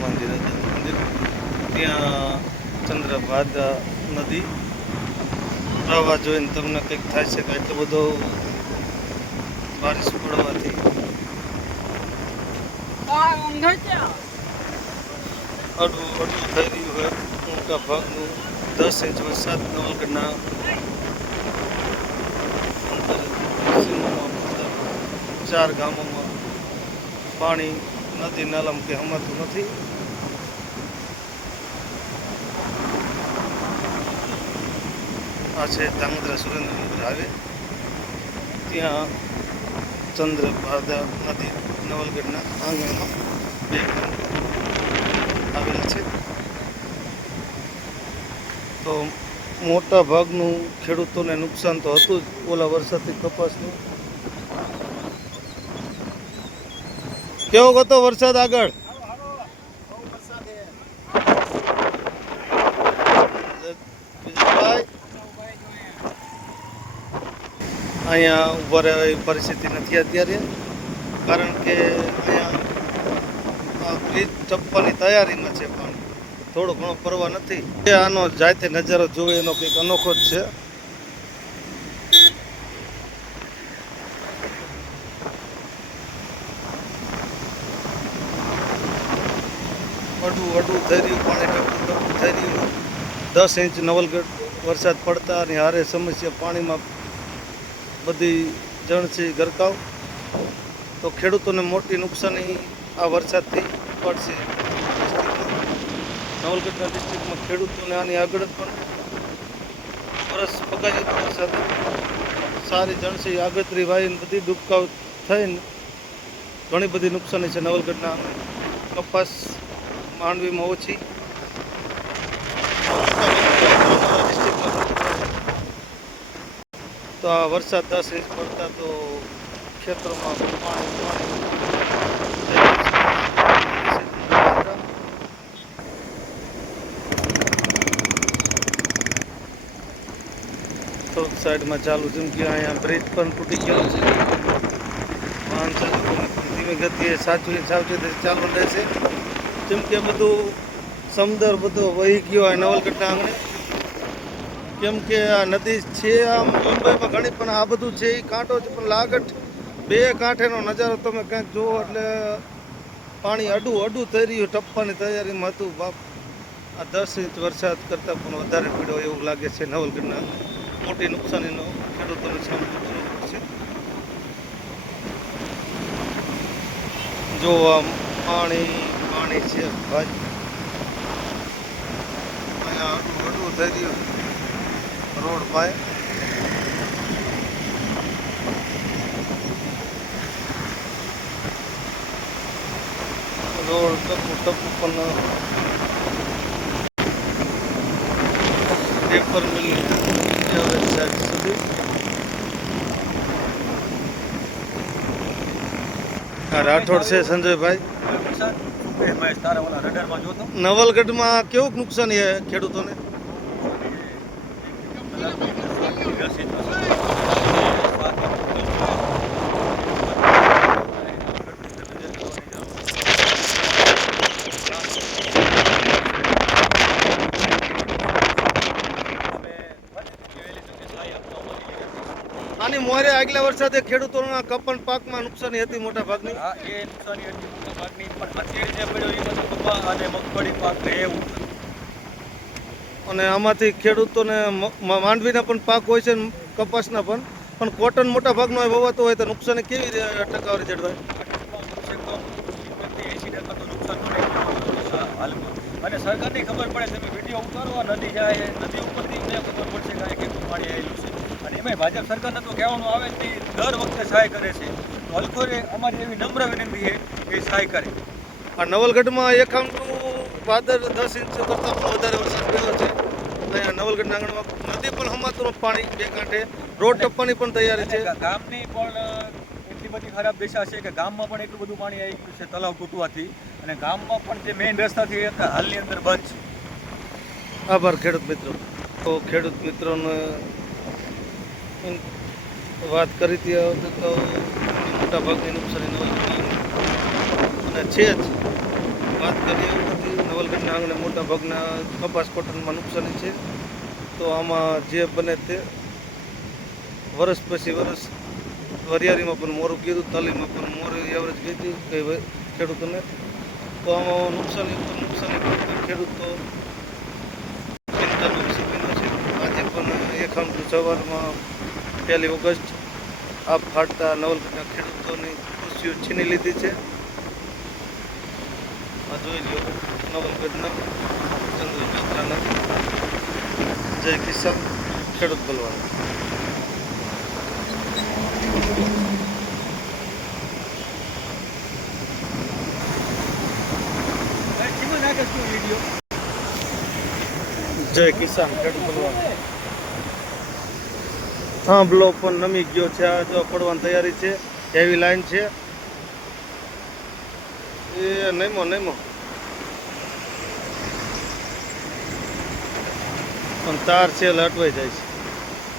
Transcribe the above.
મંદિર ત્યાં ચંદ્રભાગા નદી પ્રવાહ જોઈને તમને કંઈક થાય છે કે એટલો બધો બારિશ પડવાથી અડવું થઈ રહ્યું હોય. મોટા ભાગનું 10 ઇંચ વરસાદ નવલગઢના અંદર 4 ગામોમાં પાણી નદી નાલામાં કે હમાતું નથી. આ છે ધાંગધ્રા સુરેન્દ્રનગર હાઈવે. ત્યાં ચંદ્રભાગા નદી નવલગઢના આંગણમાં 2 કિલોમીટર આવેલ છે. તો મોટા ભાગનું ખેડૂતોને નુકસાન તો હતું જ ઓલા વરસાદથી કપાસનું. કેવો હતો વરસાદ આગળ? અહીંયા ઉભા રહેવા એવી પરિસ્થિતિ નથી અત્યારે, કારણ કે અહીંયા બ્રિજ ટપવાની તૈયારીમાં છે, પણ થોડો ઘણો પરવા નથી. આનો જાતે નજારો જોવે એનો કંઈક અનોખો જ છે. અડવું થઈ રહ્યું, પાણી ટપકું થઈ રહ્યું. 10 ઇંચ નવલગઢ વરસાદ પડતા અને હારે સમસ્યા પાણીમાં બધી જણસી ગરકાવ. તો ખેડૂતોને મોટી નુકસાની આ વરસાદથી પડશે. નવલગઢના ડિસ્ટ્રિક્ટમાં ખેડૂતોને આની આગળ પણ વરસ બગાડ્યું વરસાદ સારી જણસી આગતરી વાયુ બધી ડૂબકાવ થઈને ઘણી બધી નુકસાની છે. નવલગઢના કપાસ માંડવીમાં ઓછી, તો આ વરસાદ 10 ઇંચ પડતા તો ખેતરોમાં પાણી થોડુંક સાઈડમાં ચાલુ, જેમ કે અહીંયા બ્રિજ પણ તૂટી ગયો છે. વાહન ચાલકોને ધીમી ગતિએ સાવચેતી ચાલુ રહેશે, જેમ કે બધું સમુદ્ર બધો વહી ગયો હોય નવલગઢના આંગણે. કેમ કે આ નદી છે આમ મુંબઈમાં ઘણી, પણ આ બધું છે એ કાંઠો છે, પણ લાગઠ 2 કાંઠેનો નજારો તમે ક્યાંક જુઓ એટલે પાણી અડું થઈ રહ્યું, ટપ્પાની તૈયારીમાં હતું. બાપ, આ 10 ઇંચ વરસાદ કરતાં પણ વધારે પીડો એવું લાગે છે. નવલગઢના મોટી નુકસાનીનો ખેડૂતોને સામનો કરવો પડશે. જો આમ પાણી છે ભાઈ, અહીંયા અડું થઈ રહ્યું રોડ પાસે. રોડ ટપુ પણ પેપર મિલ સાઈડ સુધી. આ રાઠોડ છે સંજયભાઈ. નવલગઢમાં કેવું નુકસાન છે ખેડૂતોને? આની મોરે આગલા વરસાદે ખેડૂતોના કપન પાકમાં નુકસાની હતી મોટા ભાગની. એ નુકસાની હતી મોટા ભાગની, પણ અત્યારે જે પડ્યો એ બધું કપા અને મગફળી પાક રહેવું. અને આમાંથી ખેડૂતોને માંડવીના પણ પાક હોય છે, કપાસના પણ કોટન મોટા ભાગનો વવાતો હોય તો નુકસાની કેવી ટકાવારી જળવાય? અને સરકારની ખબર પડે, તમે વિડીયો ઉતારો, નદી જાય, નદી ઉપરથી ખબર પડશે કે કેટલું પાણી આવેલું છે. અને એમાં ભાજપ સરકારને તો કહેવાનું આવે તે દર વખતે સહાય કરે છે. તો હલખોરે અમારી એવી નમ્ર વિનંતી છે કે સહાય કરે. આ નવલગઢમાં એકાઉન્ટનું ભાદર 10 ઇંચ કરતાં પણ વધારે વરસાદ પડ્યો છે. અહીંયા નવલગઢના આંગણમાં નદી પણ હમાતું પાણી 2 કાંઠે, રોડ ટપવાની પણ તૈયારી છે. ગામની પણ એટલી બધી ખરાબ દિશા છે કે ગામમાં પણ એટલું બધું પાણી આવી ગયું છે તલાવ તૂટવાથી, અને ગામમાં પણ જે મેઇન રસ્તાથી હાલની અંદર બંધ છે. આભાર ખેડૂત મિત્રો. તો ખેડૂત મિત્રોને વાત કરી હતી તો મોટા ભાગની નુકસાની અને છે જ. વાત કરીએ એવું નથી. નવલગઢના આંગણે મોટા ભાગના કપાસ કોટનમાં નુકસાની છે. તો આમાં જે બને તે વર્ષ પછી વર્ષ વરિયાળીમાં પણ મોરું કીધું, તલીમાં પણ મોરું એવરેજ કીધી કે ખેડૂતોને. તો આમાં નુકસાની ઉપર નુકસાની પડતા ખેડૂતો ચિંતાનો વિષય બન્યો છે. આજે પણ એક આમતું સવારમાં 1 ઓગસ્ટ આપ ફાટતા નવલગઢના ખેડૂતોની ખુશીઓ છીની લીધી છે. આ જોઈ લો નવલગઢના ચંદ્ર જાત્રાના જય કિસાન ખેડૂત બલવાન. કેમાં નાખે છે વિડીયો? જય કિસાન ખેડૂત બલવાન. હા, બ્લોક પણ નમી ગયો છે. આ જો પડવાની તૈયારી છે. હેવી લાઈન છે. એ નમો પણ તાર છે એટલે અટવાઈ જાય છે.